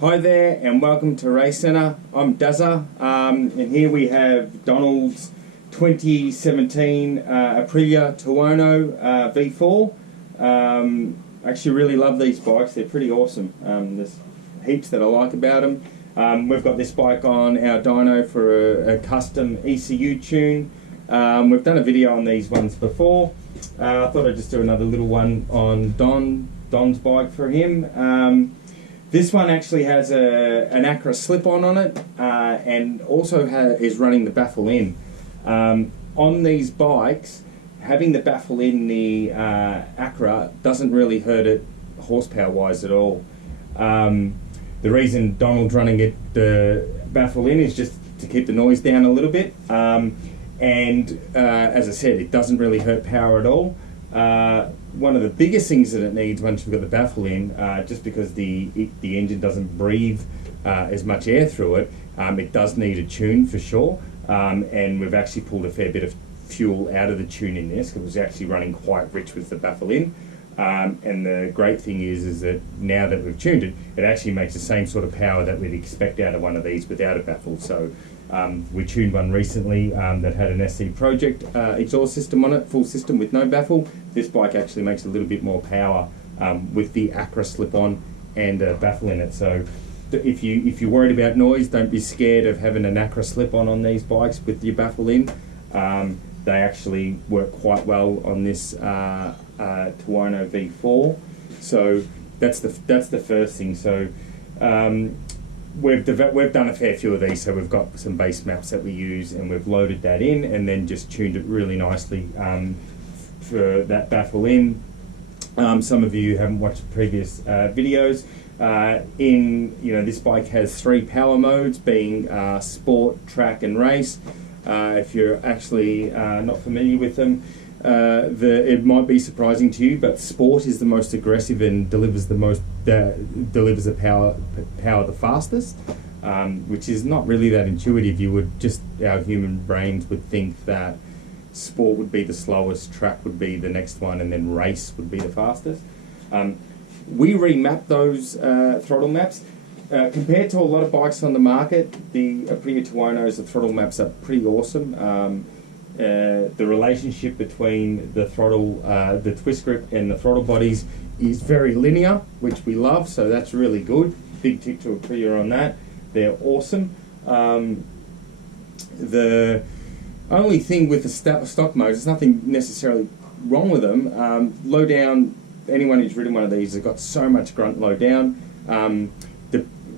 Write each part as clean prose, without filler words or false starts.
Hi there and welcome to Race Centre. I'm Dazza and here we have Donald's 2017 Aprilia TUono V4. I actually really love these bikes, they're pretty awesome. There's heaps that I like about them. We've got this bike on our dyno for a custom ECU tune. We've done a video on these ones before. I thought I'd just do another little one on Don's bike for him. This one actually has an Akra slip-on on it and also is running the Baffle in. On these bikes, having the Baffle in the Akra doesn't really hurt it horsepower-wise at all. The reason Donald's running the Baffle in is just to keep the noise down a little bit. As I said, it doesn't really hurt power at all. One of the biggest things that it needs once you've got the Baffle in, just because the engine doesn't breathe as much air through it, it does need a tune for sure. And we've actually pulled a fair bit of fuel out of the tune in this because it was actually running quite rich with the Baffle in. And the great thing is that now that we've tuned it, it actually makes the same sort of power that we'd expect out of one of these without a Baffle. So we tuned one recently that had an SC Project exhaust system on it, full system with no Baffle. This bike actually makes a little bit more power with the Akra slip-on and a Baffle in it. So if you're worried about noise, don't be scared of having an Akra slip-on these bikes with your Baffle in. They actually work quite well on this TUono V4. So that's the first thing. So we've done a fair few of these, so we've got some base maps that we use and we've loaded that in and then just tuned it really nicely for that Baffle in. Some of you haven't watched previous videos. This bike has 3 power modes, being sport, track and race. If you're actually not familiar with them, it might be surprising to you, but sport is the most aggressive and delivers the power the fastest, which is not really that intuitive. Our human brains would think that sport would be the slowest, track would be the next one, and then race would be the fastest. We remap those throttle maps. Compared to a lot of bikes on the market, the Aprilia TUono's, the throttle maps are pretty awesome. The relationship between the throttle, the twist grip and the throttle bodies is very linear, which we love, so that's really good. Big tick to Aprilia on that. They're awesome. The only thing with the stock modes, there's nothing necessarily wrong with them. Low down, anyone who's ridden one of these has got so much grunt low down.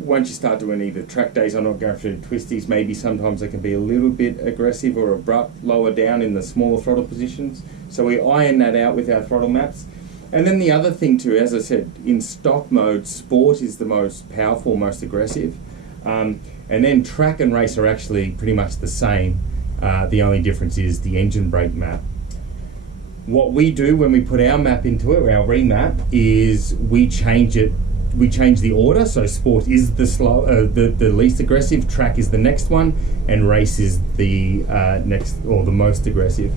Once you start doing either track days, I'm not going through the twisties, maybe sometimes they can be a little bit aggressive or abrupt lower down in the smaller throttle positions. So we iron that out with our throttle maps. And then the other thing too, as I said, in stock mode, sport is the most powerful, most aggressive. And then track and race are actually pretty much the same. The only difference is the engine brake map. What we do when we put our map into it, our remap, is we change the order. So sport is the least aggressive, track is the next one, and race is the next or the most aggressive.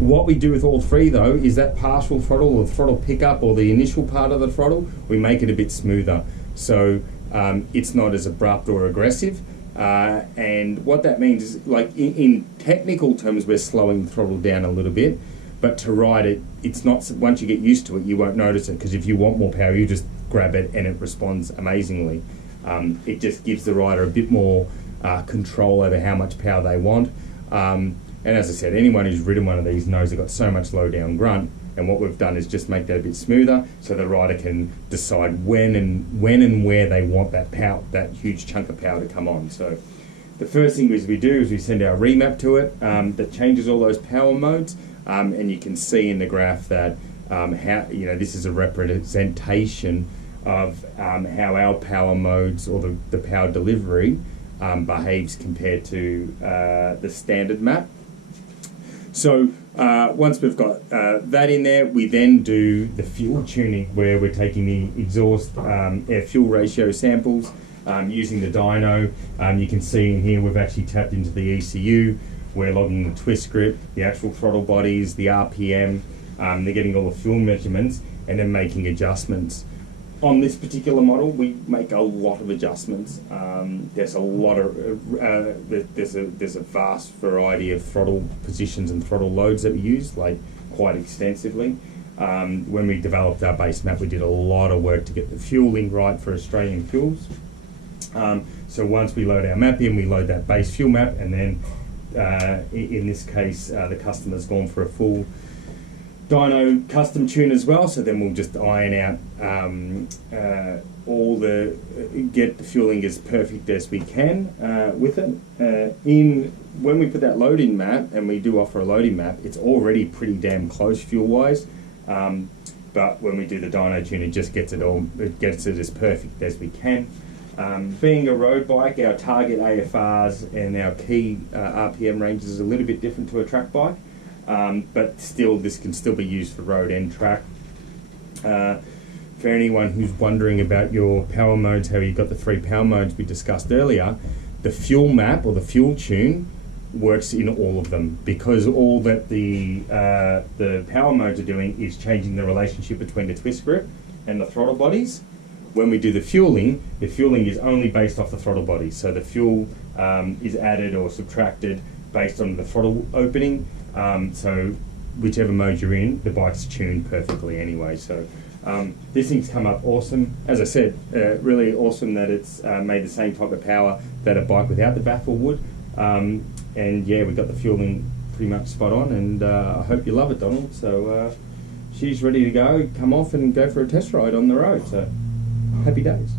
What we do with all 3 though is that partial throttle or throttle pickup or the initial part of the throttle, we make it a bit smoother. So it's not as abrupt or aggressive. And what that means is, like in technical terms, we're slowing the throttle down a little bit, but to ride it, it's not, once you get used to it, you won't notice it, because if you want more power, you just grab it and it responds amazingly. It just gives the rider a bit more control over how much power they want. And as I said, anyone who's ridden one of these knows they've got so much low down grunt, and what we've done is just make that a bit smoother so the rider can decide when and where they want that power, that huge chunk of power to come on. So the first thing we do is we send our remap to it that changes all those power modes, and you can see in the graph that this is a representation of how our power modes or the power delivery behaves compared to the standard map. So once we've got that in there, we then do the fuel tuning, where we're taking the exhaust air-fuel ratio samples using the dyno. You can see in here we've actually tapped into the ECU. We're logging the twist grip, the actual throttle bodies, the RPM. They're getting all the fuel measurements and then making adjustments. on this particular model, we make a lot of adjustments. There's a lot of there's a vast variety of throttle positions and throttle loads that we use, like quite extensively. When we developed our base map, we did a lot of work to get the fueling right for Australian fuels. So once we load our map in, we load that base fuel map, and then in this case, the customer's gone for a full dyno custom tune as well. So then we'll just iron out get the fueling as perfect as we can with it. When we put that load-in map, and we do offer a loading map, it's already pretty damn close fuel-wise. But when we do the dyno tune, it just gets it as perfect as we can. Being a road bike, our target AFRs and our key RPM ranges is a little bit different to a track bike, but still, this can still be used for road and track. For anyone who's wondering about your power modes, how you got the 3 power modes we discussed earlier, the fuel map or the fuel tune works in all of them, because all that the power modes are doing is changing the relationship between the twist grip and the throttle bodies. When we do the fueling is only based off the throttle body. So the fuel is added or subtracted based on the throttle opening. So whichever mode you're in, the bike's tuned perfectly anyway. So this thing's come up awesome. As I said, really awesome that it's made the same type of power that a bike without the Baffle would. And yeah, we got the fueling pretty much spot on, and I hope you love it, Donald. So she's ready to go, come off and go for a test ride on the road. So happy days.